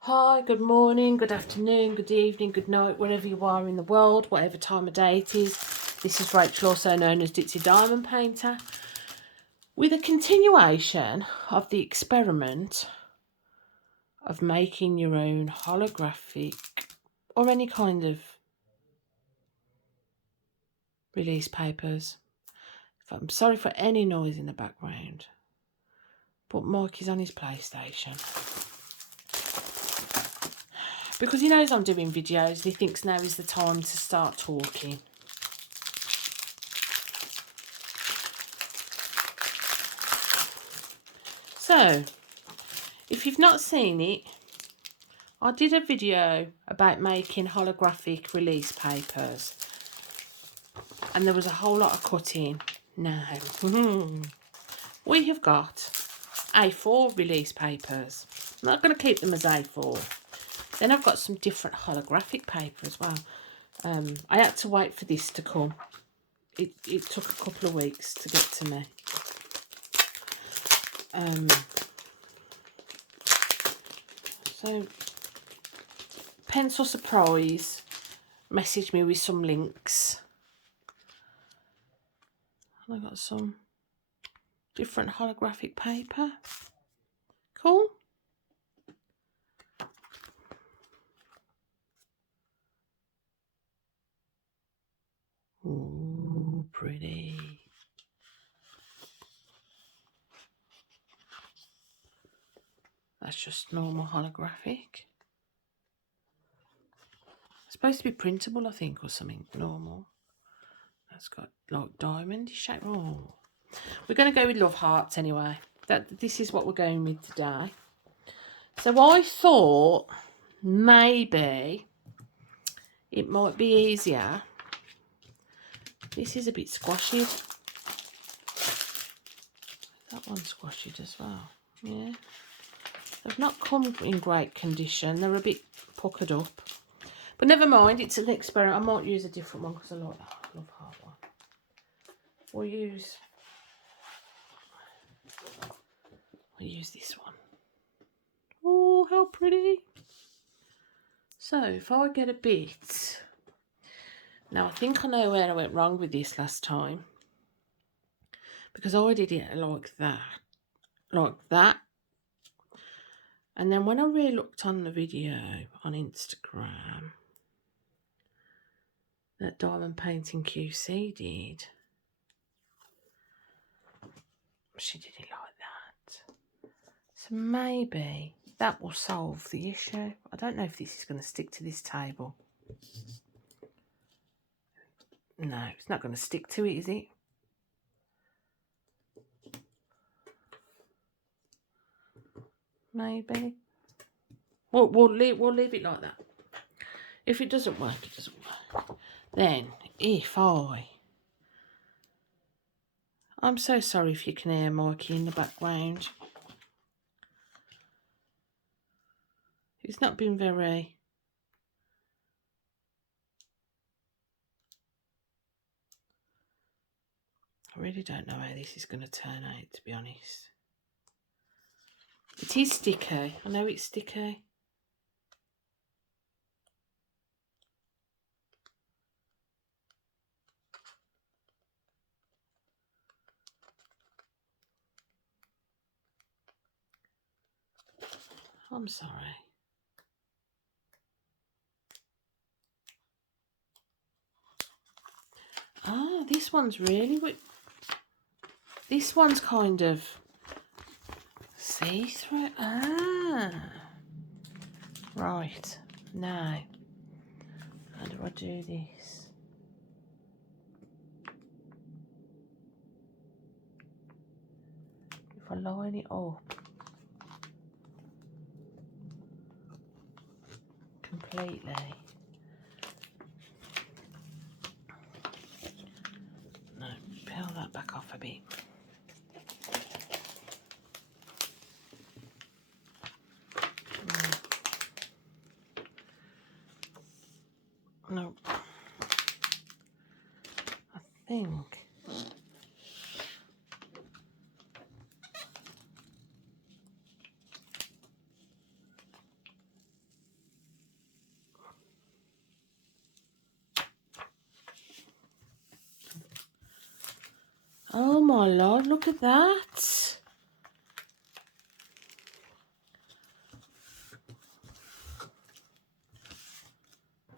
Hi, good morning, good afternoon, good evening, good night, wherever you are in the world, whatever time of day it is. This is Rachel, also known as Ditsy Diamond Painter, with a continuation of the experiment of making your own holographic or any kind of release papers. I'm sorry for any noise in the background, but Mike is on his PlayStation. Because he knows I'm doing videos, and he thinks now is the time to start talking. So, if you've not seen it, I did a video about making holographic release papers, and there was a whole lot of cutting. Now, we have got A4 release papers. I'm not going to keep them as A4. Then I've got some different holographic paper as well. I had to wait for this to come. It took a couple of weeks to get to me. So, Pencil Surprise messaged me with some links. And I got some different holographic paper. Cool. Ooh, pretty. That's just normal holographic. It's supposed to be printable, I think, or something normal. That's got like diamond shape. Oh, we're going to go with love hearts anyway. This is what we're going with today. So I thought maybe it might be easier. This is a bit squashy. That one's squashy as well. Yeah. They've not come in great condition. They're a bit puckered up. But never mind, it's an experiment. I might use a different one because I like that love heart one. We'll use this one. Oh, how pretty. So if I get a bit... Now I think I know where I went wrong with this last time. Because I did it like that. Like that. And then when I really looked on the video on Instagram that Diamond Painting QC did, she did it like that. So maybe that will solve the issue. I don't know if this is going to stick to this table. No, it's not going to stick to it, is it? Maybe. We'll leave it like that. If it doesn't work, it doesn't work. Then, I'm so sorry if you can hear Mikey in the background. He's not been very... I really don't know how this is going to turn out, to be honest. It is sticky. I know it's sticky. I'm sorry. Ah, this one's really... This one's kind of see-through. Ah. Right. Now, how do I do this? If I line it up completely. No, peel that back off a bit. No. I think. Oh my Lord, look at that.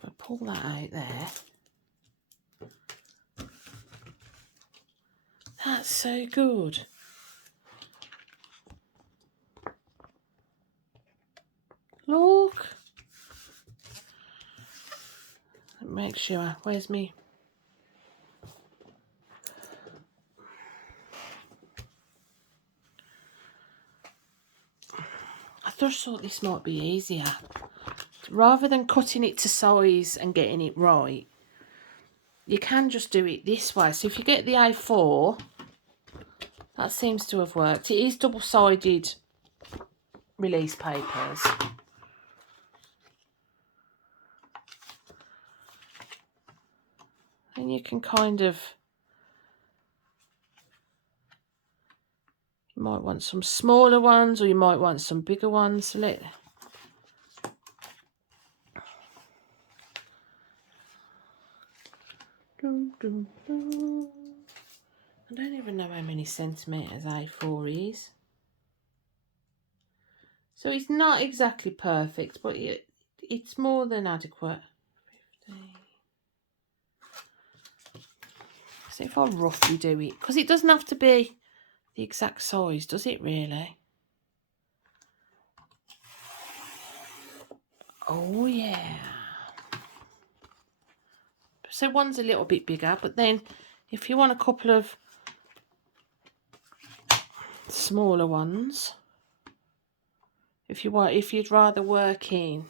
I'll pull that out there. That's so good. Look. Make sure. Where's me? I just thought this might be easier. Rather than cutting it to size and getting it right, you can just do it this way. So if you get the A4, that seems to have worked. It is double-sided release papers. And you can kind of, you might want some smaller ones or you might want some bigger ones. So I don't even know how many centimetres A4 is. So it's not exactly perfect, but it's more than adequate. 15. So if I roughly do it, because it doesn't have to be the exact size, does it really? Oh yeah. So one's a little bit bigger, but then if you want a couple of smaller ones, if you'd rather work in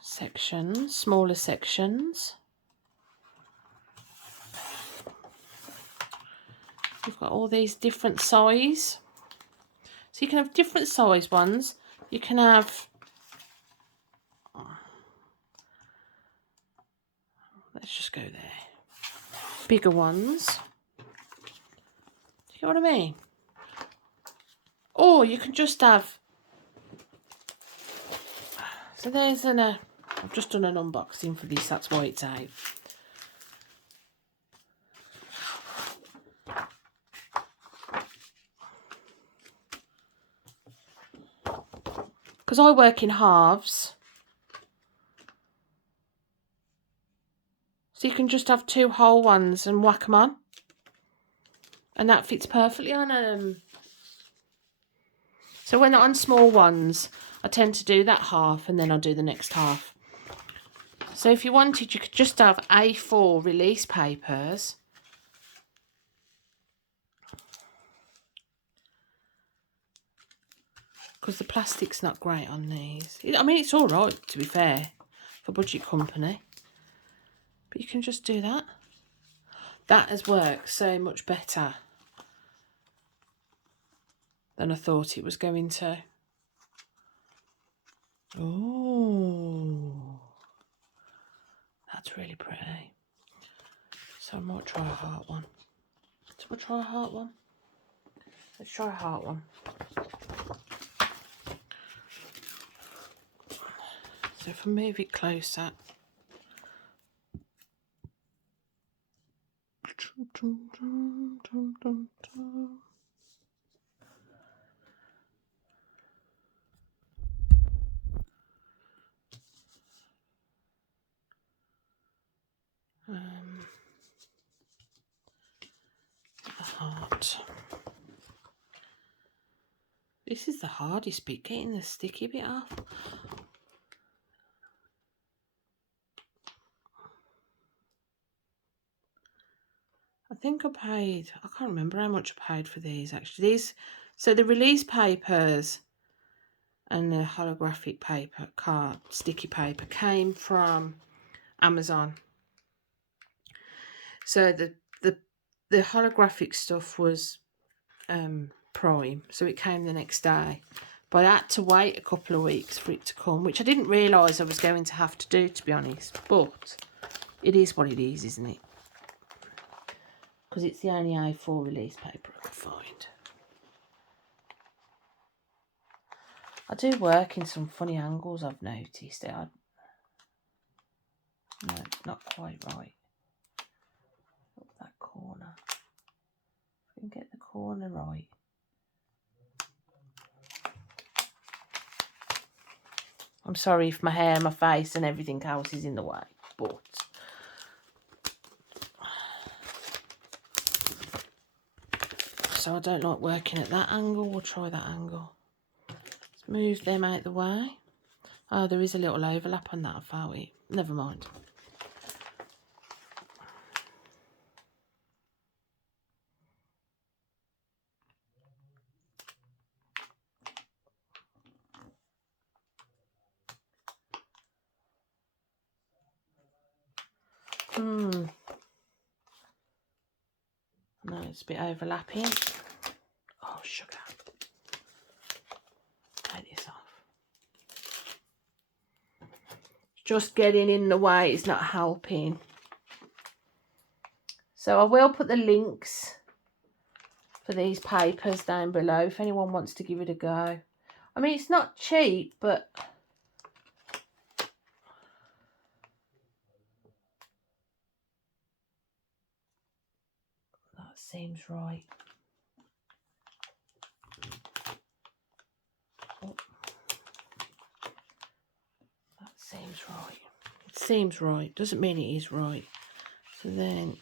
sections, smaller sections, you've got all these different size. So you can have different size ones. You can have, let's just go there, bigger ones. Do you know what I mean? Or you can just have, so there's I've just done an unboxing for this, that's why it's out. Because I work in halves. So you can just have two whole ones and whack them on. And that fits perfectly on so when on small ones, I tend to do that half and then I'll do the next half. So if you wanted, you could just have A4 release papers. Because the plastic's not great on these. I mean, it's all right, to be fair, for budget company. But you can just do that. That has worked so much better than I thought it was going to. Oh, that's really pretty. So I might try a heart one. So we'll try a heart one. Let's try a heart one. So if I move it closer. The heart. This is the hardest bit, getting the sticky bit off. I think I can't remember how much I paid for these actually. So the release papers and the holographic paper, sticky paper came from Amazon. So the holographic stuff was Prime, so it came the next day. But I had to wait a couple of weeks for it to come, which I didn't realise I was going to have to do, to be honest. But it is what it is, isn't it? Because it's the only A4 release paper I could find. I do work in some funny angles, I've noticed. No, it's not quite right. can get the corner right. I'm sorry if my hair, my face and everything else is in the way, but so I don't like working at that angle. We'll try that angle. Let's move them out the way. Oh, there is a little overlap on that, I felt it. Never mind. No, it's a bit overlapping. Oh, sugar. Take this off. Just getting in the way, it's not helping. So I will put the links for these papers down below if anyone wants to give it a go. I mean, it's not cheap, but that seems right. Oh. That seems right. It seems right. Doesn't mean it is right. So then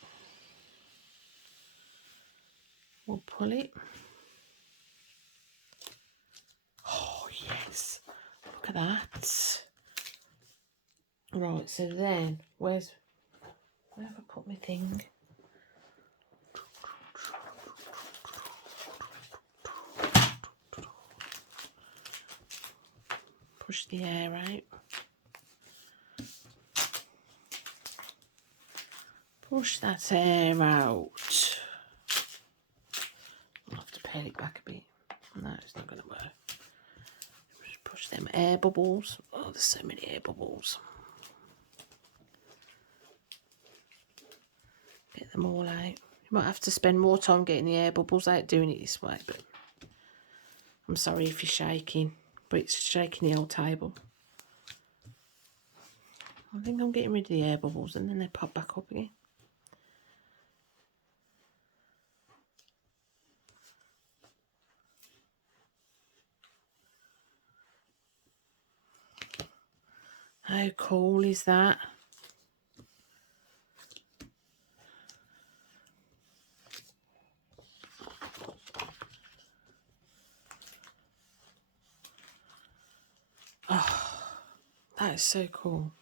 we'll pull it. Oh, yes. Look at that. Right, so then, where have I put my thing? Push the air out. Push that air out. I'll have to peel it back a bit. No, it's not going to work. Just push them air bubbles. Oh, there's so many air bubbles. Get them all out. You might have to spend more time getting the air bubbles out doing it this way, but I'm sorry if you're shaking, but it's shaking the old table. I think I'm getting rid of the air bubbles and then they pop back up again. How cool is that? Oh, that is so cool.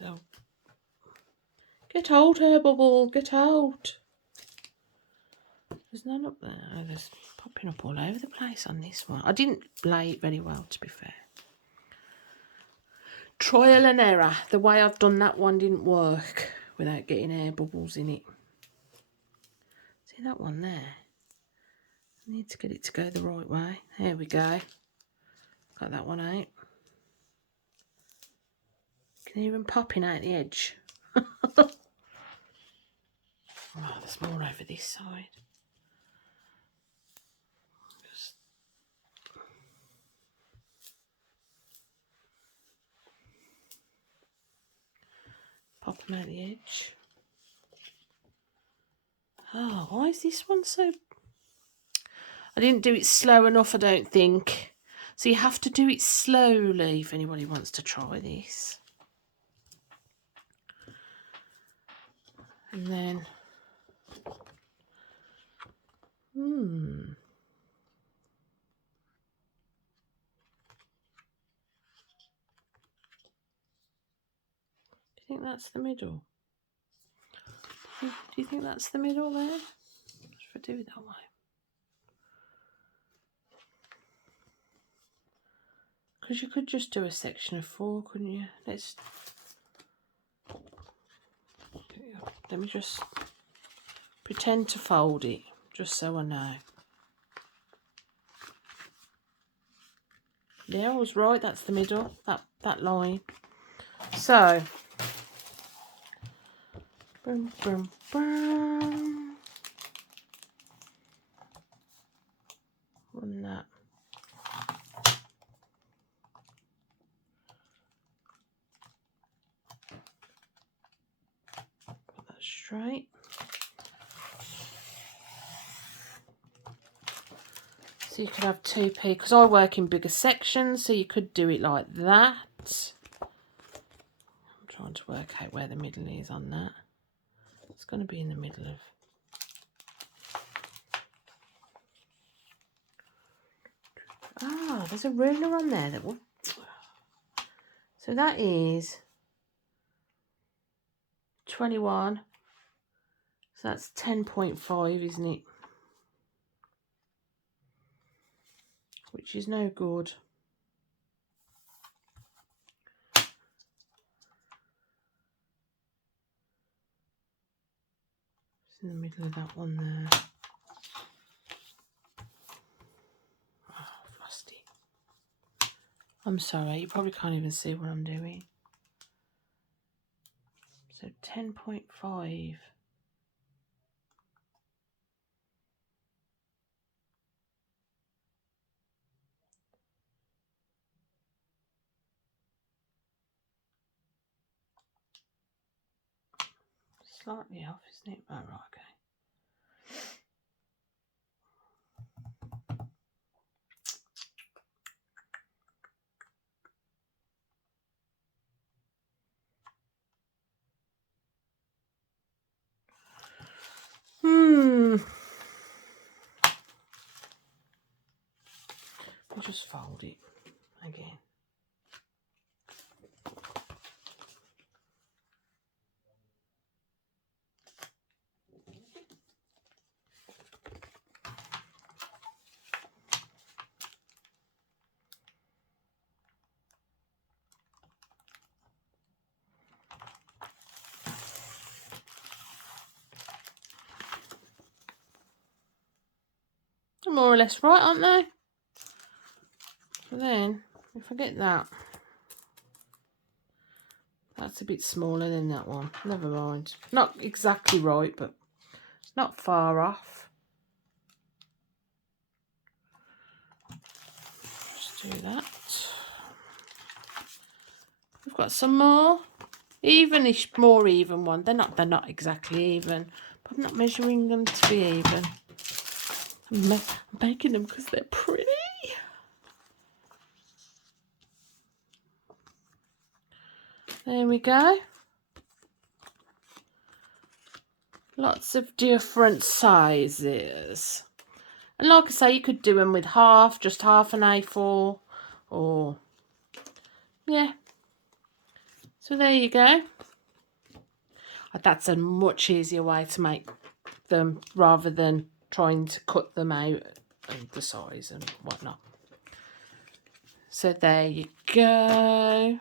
So, get out, air bubble, get out. There's none up there. Oh, there's popping up all over the place on this one. I didn't lay it very well, to be fair. Trial and error. The way I've done that one didn't work without getting air bubbles in it. See that one there? I need to get it to go the right way. There we go. Got that one out. Can you hear them popping out the edge? Oh, there's more over this side. Just pop them out the edge. Oh, why is this one so... I didn't do it slow enough, I don't think. So you have to do it slowly if anybody wants to try this. And then... Do you think that's the middle? Do you think that's the middle there? If I do it that way. Because you could just do a section of 4, couldn't you? Let me just pretend to fold it, just so I know. Yeah, I was right, that's the middle, that line. So, boom, boom, boom. Run that. Put that straight. So you could have 2p, because I work in bigger sections, so you could do it like that. I'm trying to work out where the middle is on that. It's going to be in the middle of... Ah, there's a ruler on there that will... So that is 21. So that's 10.5, isn't it? Which is no good. It's in the middle of that one there. Oh, I've lost it. I'm sorry, you probably can't even see what I'm doing. So 10.5. Slightly off, isn't it? Oh, right, okay. I'll just fold it again. They're more or less right, aren't they? So then, if I get that, that's a bit smaller than that one. Never mind. Not exactly right, but not far off. Just do that. We've got some more evenish, more even one. They're not exactly even, but I'm not measuring them to be even. I'm making them because they're pretty. There we go. Lots of different sizes. And like I say, you could do them with just half an A4, or, yeah. So there you go. That's a much easier way to make them, rather than trying to cut them out and the size and whatnot. So there you go.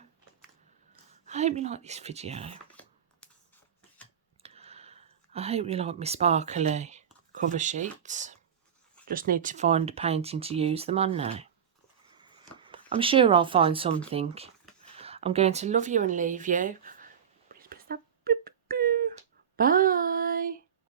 I hope you like this video. I hope you like my sparkly cover sheets. Just need to find a painting to use them on now. I'm sure I'll find something. I'm going to love you and leave you. Bye.